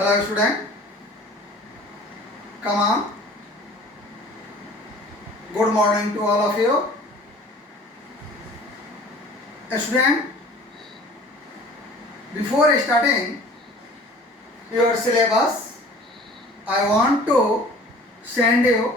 Hello student, come on. Good morning to all of you. Student, before starting your syllabus, I want to send you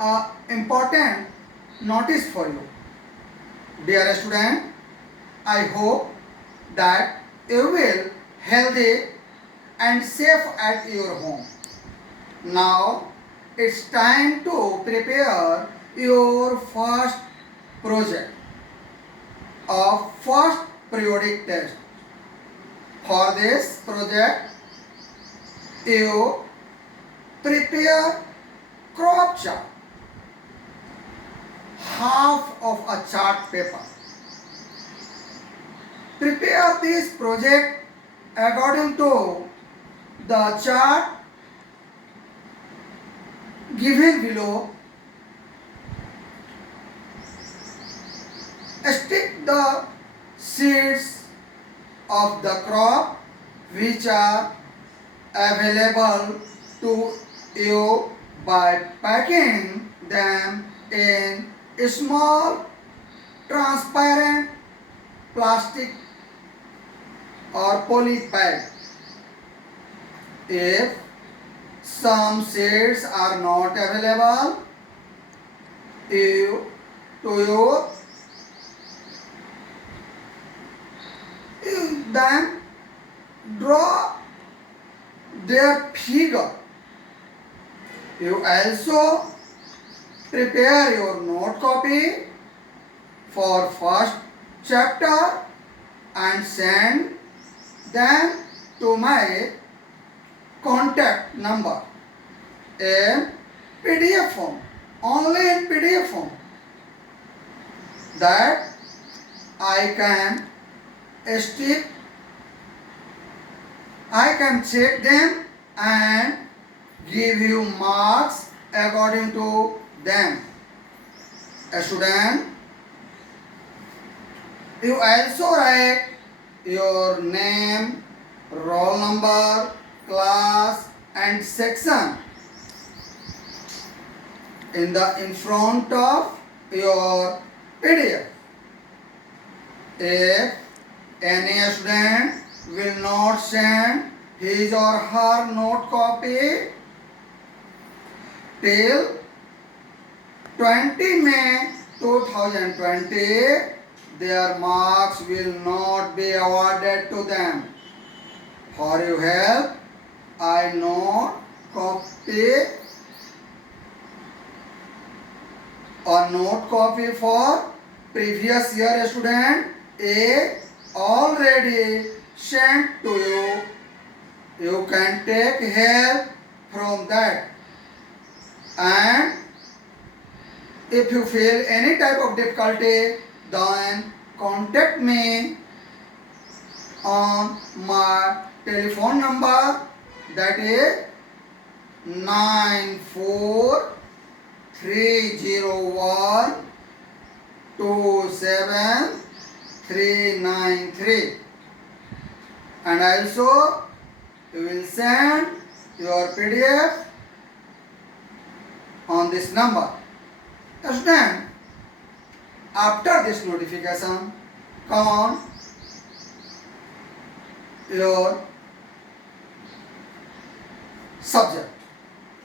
a important notice for you. Dear student, I hope that you will healthy and safe at your home. Now it's time to prepare your first project of first periodic test. For this project, you prepare crop chart, half of a chart paper. Prepare this project according to the chart given below. Stick the seeds of the crop which are available to you by packing them in small transparent plastic or poly bag. If some seeds are not available you then draw their figure. You also prepare your note copy for first chapter and send them to my contact number in PDF form, only in PDF form, that I can check them and give you marks according to them. A student, you also write your name, roll number, class and section in front of your PDF. If any student will not send his or her note copy till 20 May 2020, their marks will not be awarded to them. For your help, I note copy for previous year student A already sent to you. You can take help from that. And if you feel any type of difficulty, then contact me on my telephone number, that is 94301-27393, and also you will send your PDF on this number. Understand? After this notification, come on your subject,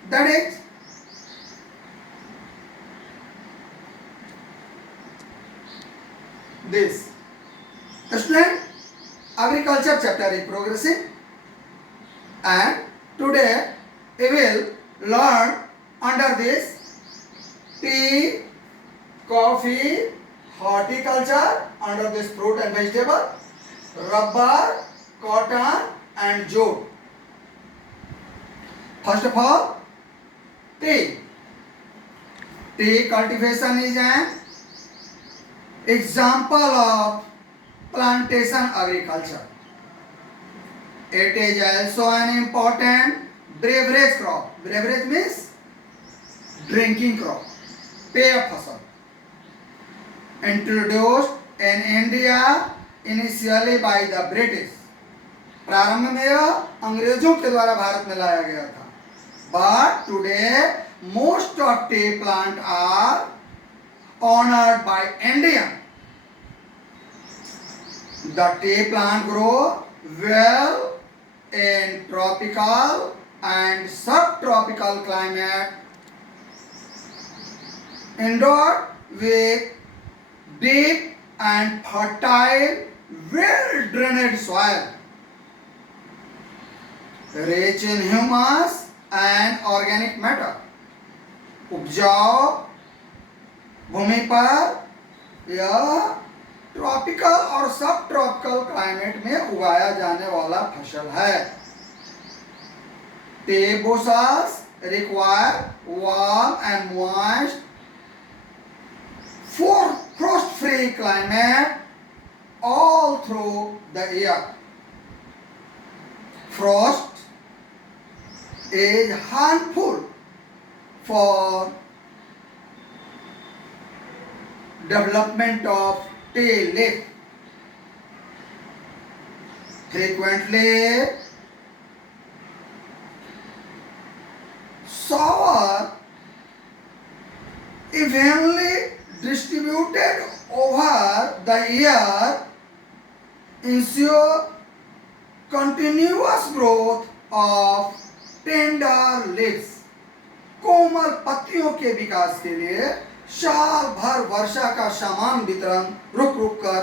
that is this. Student, agriculture chapter is progressing, and today we will learn under this tea, coffee, horticulture, under this fruit and vegetable, rubber, cotton and jute. First of all, tea. Tea cultivation is an example of plantation agriculture. It is also an important beverage crop. Beverage means drinking crop. Pay fasal. Introduced in India initially by the British. प्रारंभ में यह अंग्रेजों के द्वारा भारत में लाया गया था, but today most of tea plant are owned by Indian. The tea plant grow well in tropical and subtropical climate, endowed with deep and fertile, well-drained soil, rich in humus and organic matter. उपजाऊ भूमि पर यह tropical और सब tropical climate में उगाया जाने वाला फसल है. T bushes require warm and moist frost free climate all through the year. Frost is harmful for development of tea leaf. Frequently shower evenly distributed over the year ensure continuous growth of tender leaves. कोमल पत्तियों के विकास के लिए साल भर वर्षा का समान वितरण रुक रुक कर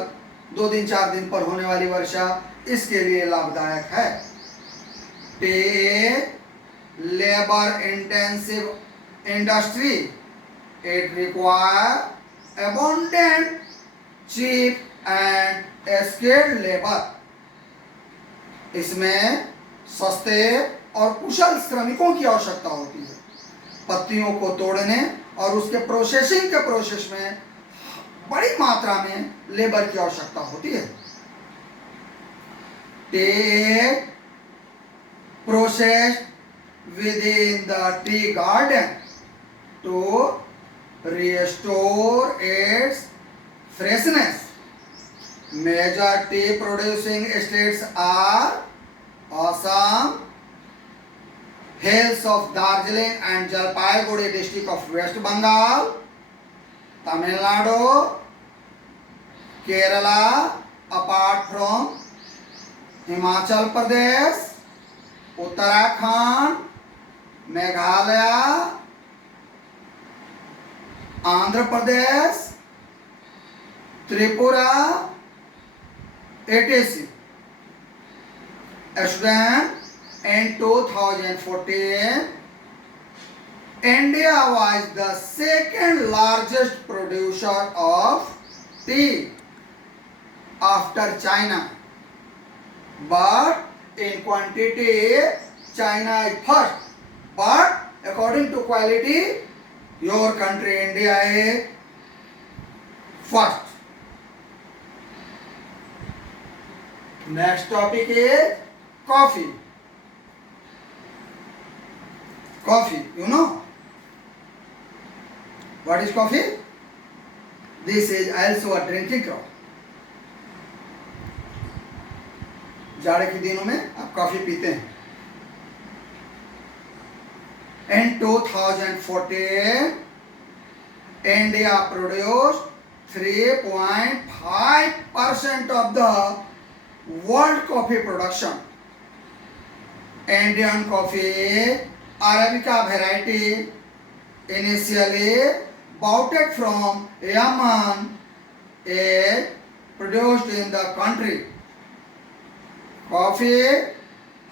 2 दिन 4 दिन पर होने वाली वर्षा इसके लिए लाभदायक है. T labour intensive industry. It requires abundant, cheap and skilled labor. इसमें सस्ते और कुशल श्रमिकों की आवश्यकता होती है. पत्तियों को तोड़ने और उसके प्रोसेसिंग के प्रोसेस में बड़ी मात्रा में लेबर की आवश्यकता होती है. T process within the tea garden to restore its freshness. Major tea producing states are Assam, hills of Darjeeling and Jalpaiguri district of West Bengal, Tamil Nadu, Kerala, apart from Himachal Pradesh, Uttarakhand, Meghalaya, Andhra Pradesh, Tripura, etc. Student, in 2014, India was the second largest producer of tea after China. But in quantity, China is first. But according to quality, your country India is first. Next topic is coffee. Coffee, you know what is coffee? This is also a drinking crop. जाड़े के दिनों में आप coffee पीते हैं. In 2014, India produced 3.5% of the world coffee production. Indian coffee Arabica variety initially bought from Yemen is produced in the country. Coffee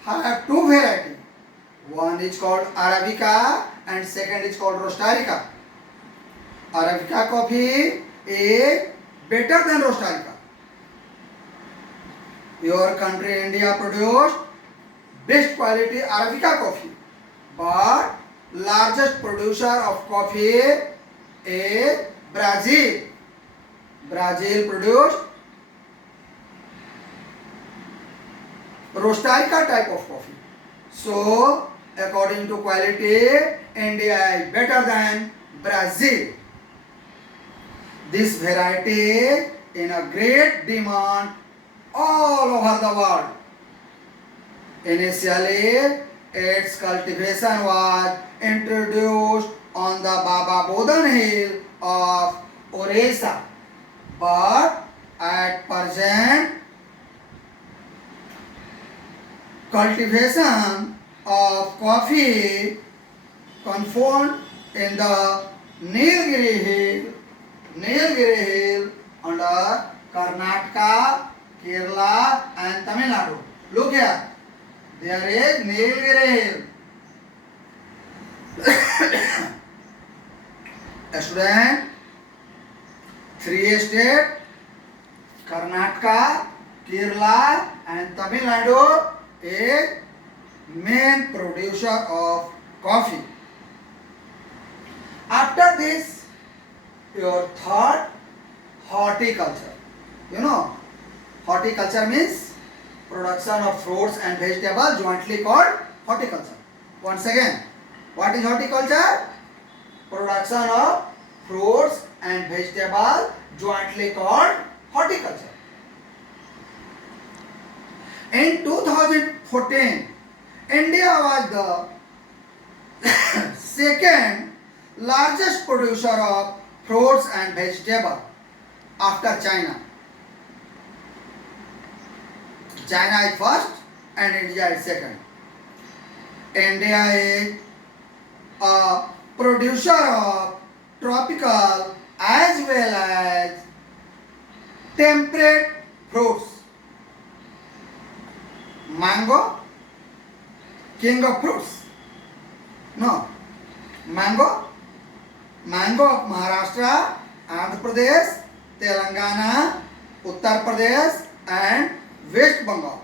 have two varieties. One is called Arabica and second is called Robusta. Arabica coffee is better than Robusta. Your country India produced best quality Arabica coffee, but largest producer of coffee is Brazil. Brazil produced Robusta type of coffee. So according to quality, India is better than Brazil. This variety in a great demand all over the world. Initially, its cultivation was introduced on the Baba Bodhan Hill of Orissa, but at present, cultivation of coffee confined in the Nilgiri Hill under Karnataka, Kerala and Tamil Nadu. Look here, there is Nilgiri Hill. Student, three states, Karnataka, Kerala and Tamil Nadu is main producer of coffee. After this, your third, horticulture. You know, horticulture means production of fruits and vegetables jointly called horticulture. Once again, what is horticulture? Production of fruits and vegetables jointly called horticulture. In 2014, India was the second largest producer of fruits and vegetables after China. China is first and India is second. India is a producer of tropical as well as temperate fruits. Mango, king of fruits. No, mango of Maharashtra, Andhra Pradesh, Telangana, Uttar Pradesh and West Bengal.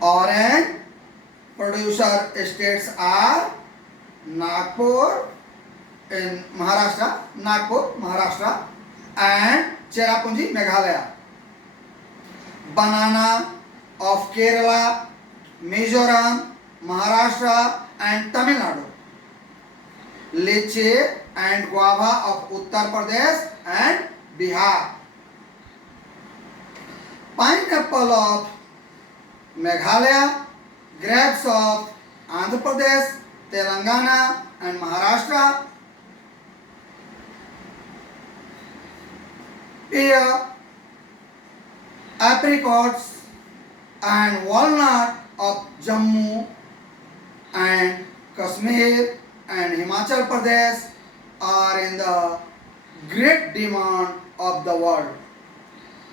Orange producer states are Nagpur in Maharashtra and Cherrapunji, Meghalaya. Banana of Kerala, Mizoram, Maharashtra and Tamil Nadu. Lychee and guava of Uttar Pradesh and Bihar. Pineapple of Meghalaya, grapes of Andhra Pradesh, Telangana and Maharashtra. Pear, apricots and walnut of Jammu and Kashmir and Himachal Pradesh are in the great demand of the world.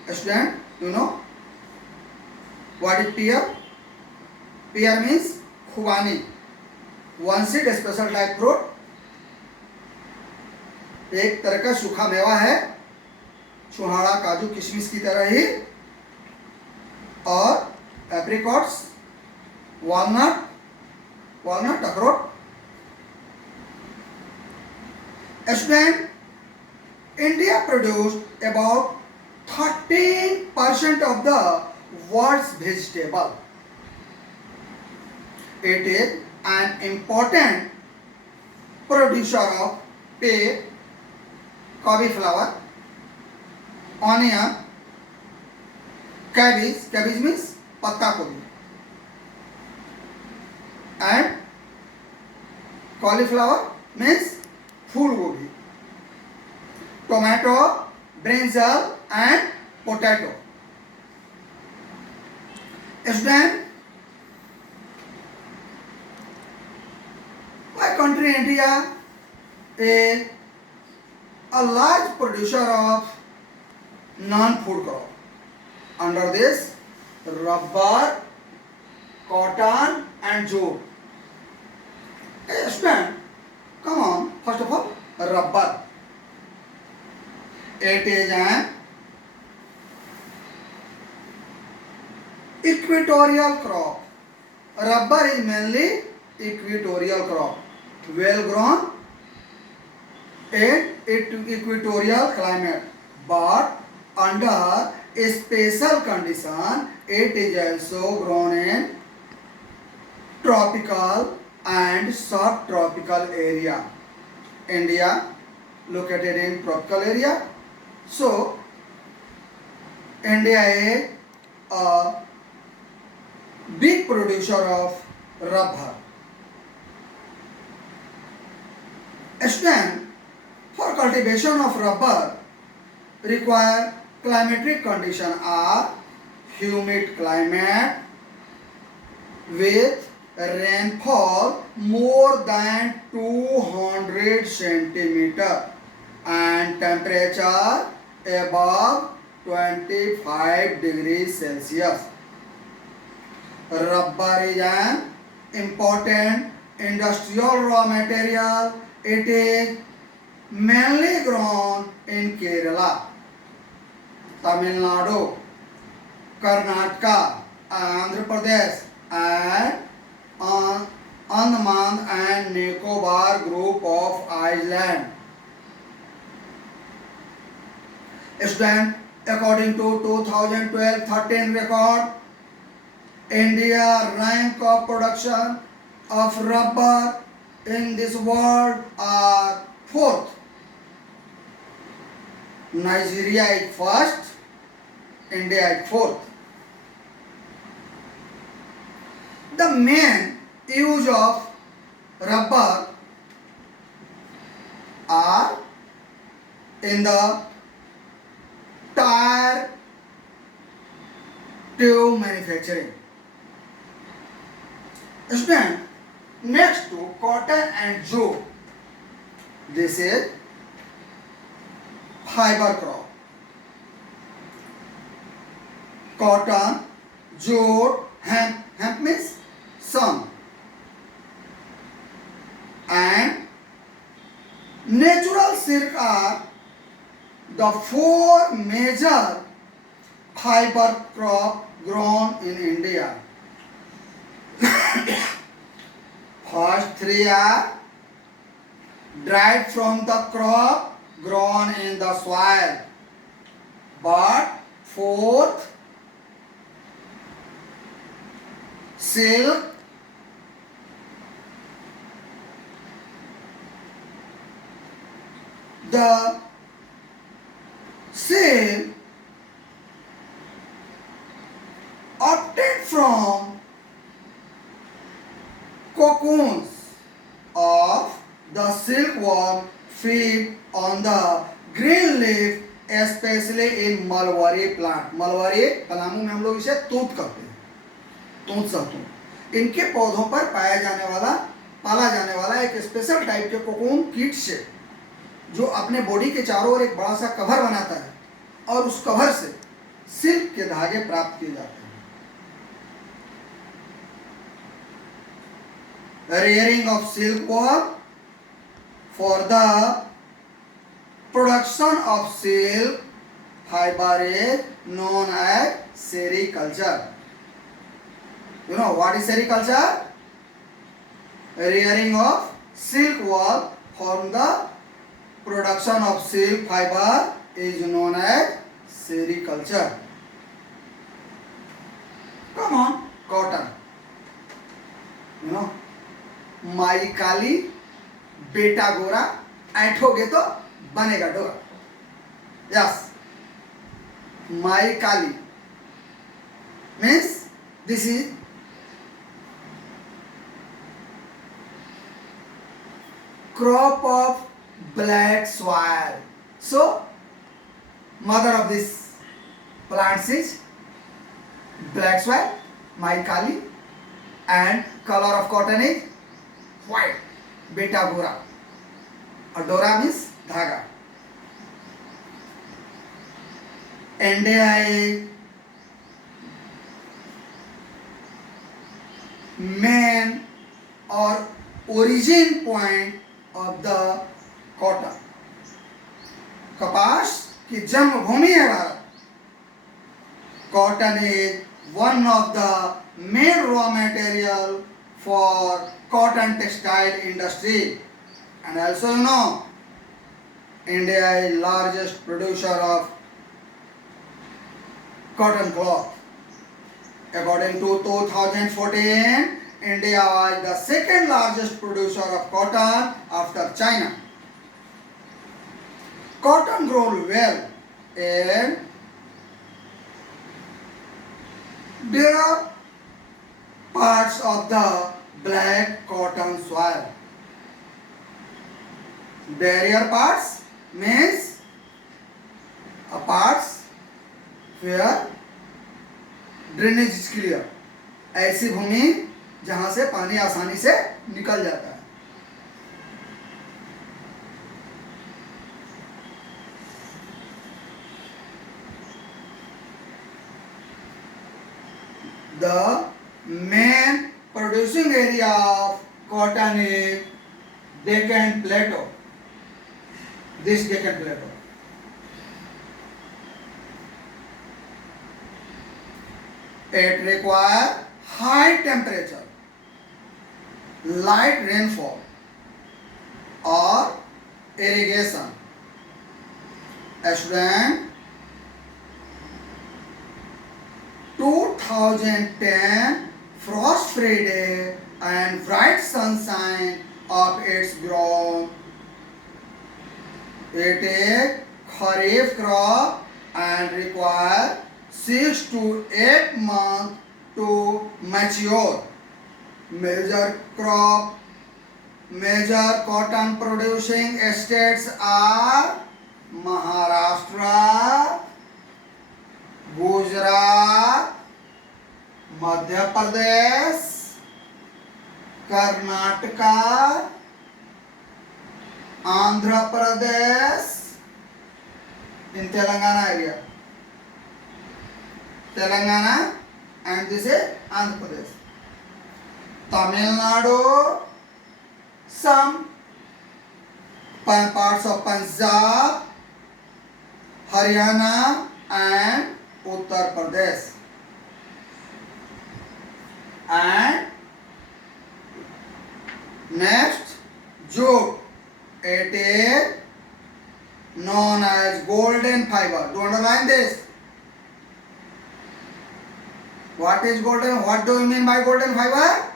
Student, you know what is pear? Pear means खुबानी, one seed special type fruit, एक तरह का सूखा मेवा है, छुहाड़ा काजू किशमिश की तरह ही, और एप्रिकॉट्स, वालनट अखरोट. Student, India produced about 13% of the world's vegetable. It is an important producer of pear, cauliflower, onion, cabbage means patta gobi, and cauliflower means फूल गोभी, tomato, brinjal and potato. Student, my country India is a large producer of non-food crop. Under this, rubber, cotton and jute. Student, come on, first of all, rubber. It is an equatorial crop. Rubber is mainly equatorial crop, well grown in equatorial climate, but under a special condition, it is also grown in tropical and subtropical area. India located in tropical area, so India is a big producer of rubber. Student, for cultivation of rubber require climatic condition are humid climate with rainfall more than 200 centimeter and temperature above 25 degrees Celsius. Rubber is an important industrial raw material. It is mainly grown in Kerala, Tamil Nadu, Karnataka, Andhra Pradesh, and Andaman and Nicobar group of islands. Student, according to 2012-13 record, India rank of production of rubber in this world are fourth. Nigeria is first, India is fourth. The main use of rubber are in the tire tube manufacturing. Student, next to cotton and jute. This is fiber crop. Cotton, jute, hemp means sun, and natural silk are the four major fiber crop grown in India. First three are derived from the crop grown in the soil, but fourth, silk, the silk obtained from cocoons of the silkworm feed on the green leaf, especially in mulberry plant. mulberry Palamu में हम लोग इसे तूत कहते हैं, तूत सहतूत। इनके पौधों पर पाला जाने वाला एक स्पेशल टाइप के कोकून कीट से जो अपने बॉडी के चारों ओर एक बड़ा सा कवर बनाता है और उस कवर से सिल्क के धागे प्राप्त किए जाते हैं। Rearing of silkworm for the production of silk fiber is known as sericulture. You know what is sericulture? Rearing of silkworm for the production of silk fiber is known as sericulture. Come on, cotton. You know, माई काली बेटा गोरा, ऐठोगे तो बनेगा डोरा. Yes, my Kali means this is crop of black soil. So mother of this plants is black soil, my Kali, and color of cotton is white, beta gora, और डोरा means धागा. India is main or origin point of the cotton. कपास की जन्मभूमि है Bharat. Cotton is one of the main raw material for cotton textile industry, and also you know India is largest producer of cotton cloth. According to 2014, India was the second largest producer of cotton after China. Cotton grows well and there are parts of the black cotton soil. Barrier parts means parts where drainage is clear. ऐसी भूमि जहां से पानी आसानी से निकल जाता है. The main producing area of cotton is Deccan Plateau. This Deccan Plateau. It requires high temperature, light rainfall, or irrigation. A student, 2010 frost-free day and bright sunshine of its growth. It is kharif crop and require 6 to 8 months to mature. Major cotton producing states are Maharashtra, Gujarat, Madhya Pradesh, Karnataka, Andhra Pradesh, in Telangana area. Telangana and this is Andhra Pradesh. Tamil Nadu, some parts of Punjab, Haryana and Uttar Pradesh. And next, jute. It is known as golden fiber. Do you underline this? What is golden? What do you mean by golden fiber?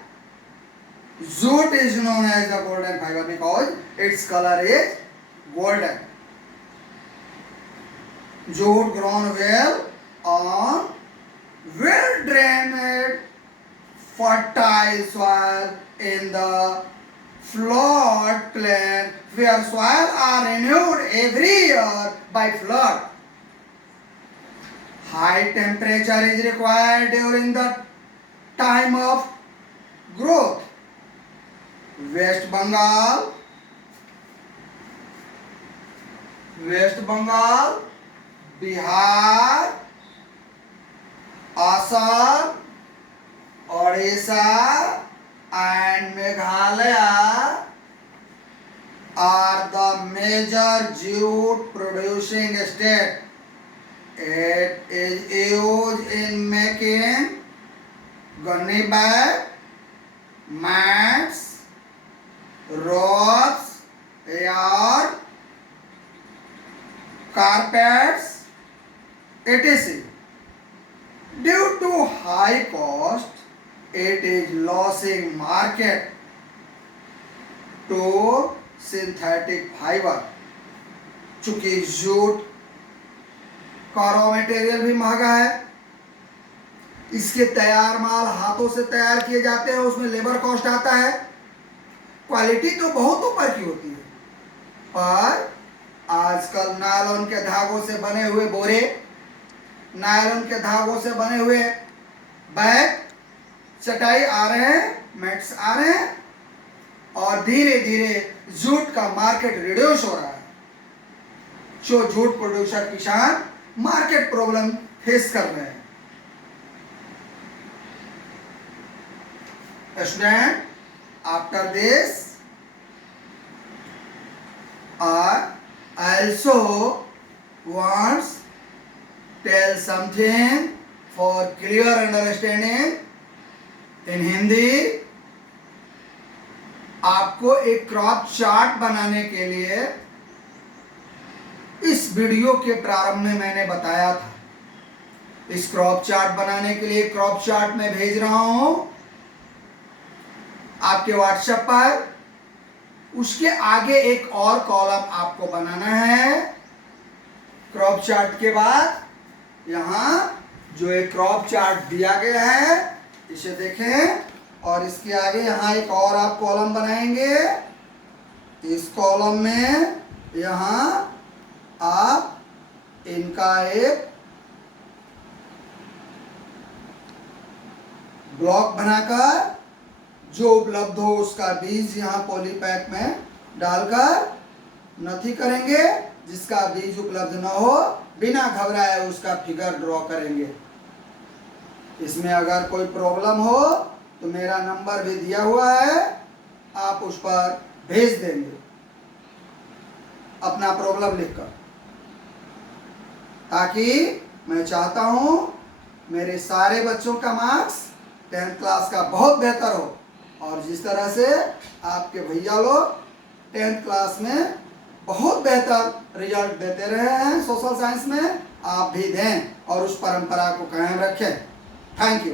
Jute is known as the golden fiber because its color is golden. Jute grown well on well-drained, fertile soil in the flood plain where soil are renewed every year by flood. High temperature is required during the time of growth. West Bengal, Bihar, Assam, Odisha and Meghalaya are the major jute producing states. It is used in making gunny bag, mats, ropes, yarn, carpets, etc. Due to high cost, it is losing market to synthetic fiber. चूंकि jute का raw material भी महंगा है, इसके तैयार माल हाथों से तैयार किए जाते हैं, उसमें लेबर कॉस्ट आता है. क्वालिटी तो बहुत ऊपर की होती है, पर आजकल नायलॉन के धागों से बने हुए बोरे, नायलॉन के धागों से बने हुए बैग, चटाई आ रहे हैं, मैट्स आ रहे हैं और धीरे धीरे जूट का मार्केट रिड्यूस हो रहा है. जो जूट प्रोड्यूसर किसान मार्केट प्रॉब्लम फेस कर रहे हैं. Student, after this, I also wants tell something for clear understanding in Hindi. आपको एक क्रॉप चार्ट बनाने के लिए इस वीडियो के प्रारंभ में मैंने बताया था. इस क्रॉप चार्ट बनाने के लिए क्रॉप चार्ट में भेज रहा हूं आपके व्हाट्सएप पर. उसके आगे एक और कॉलम आपको बनाना है. क्रॉप चार्ट के बाद यहां जो एक क्रॉप चार्ट दिया गया है इसे देखें और इसके आगे यहाँ एक और आप कॉलम बनाएंगे। इस कॉलम में यहाँ आप इनका एक ब्लॉक बनाकर जो उपलब्ध हो उसका बीज यहाँ पॉलीपैक में डालकर नथी करेंगे। जिसका बीज उपलब्ध न हो बिना घबराए उसका फिगर ड्रॉ करेंगे। इसमें अगर कोई प्रॉब्लम हो तो मेरा नंबर भी दिया हुआ है, आप उस पर भेज देंगे अपना प्रॉब्लम लिखकर, ताकि मैं चाहता हूं मेरे सारे बच्चों का मार्क्स 10th क्लास का बहुत बेहतर हो। और जिस तरह से आपके भैया लोग 10th क्लास में बहुत बेहतर रिजल्ट देते रहे हैं सोशल साइंस में, आप भी दें और उस परंपरा को कायम रखें। Thank you.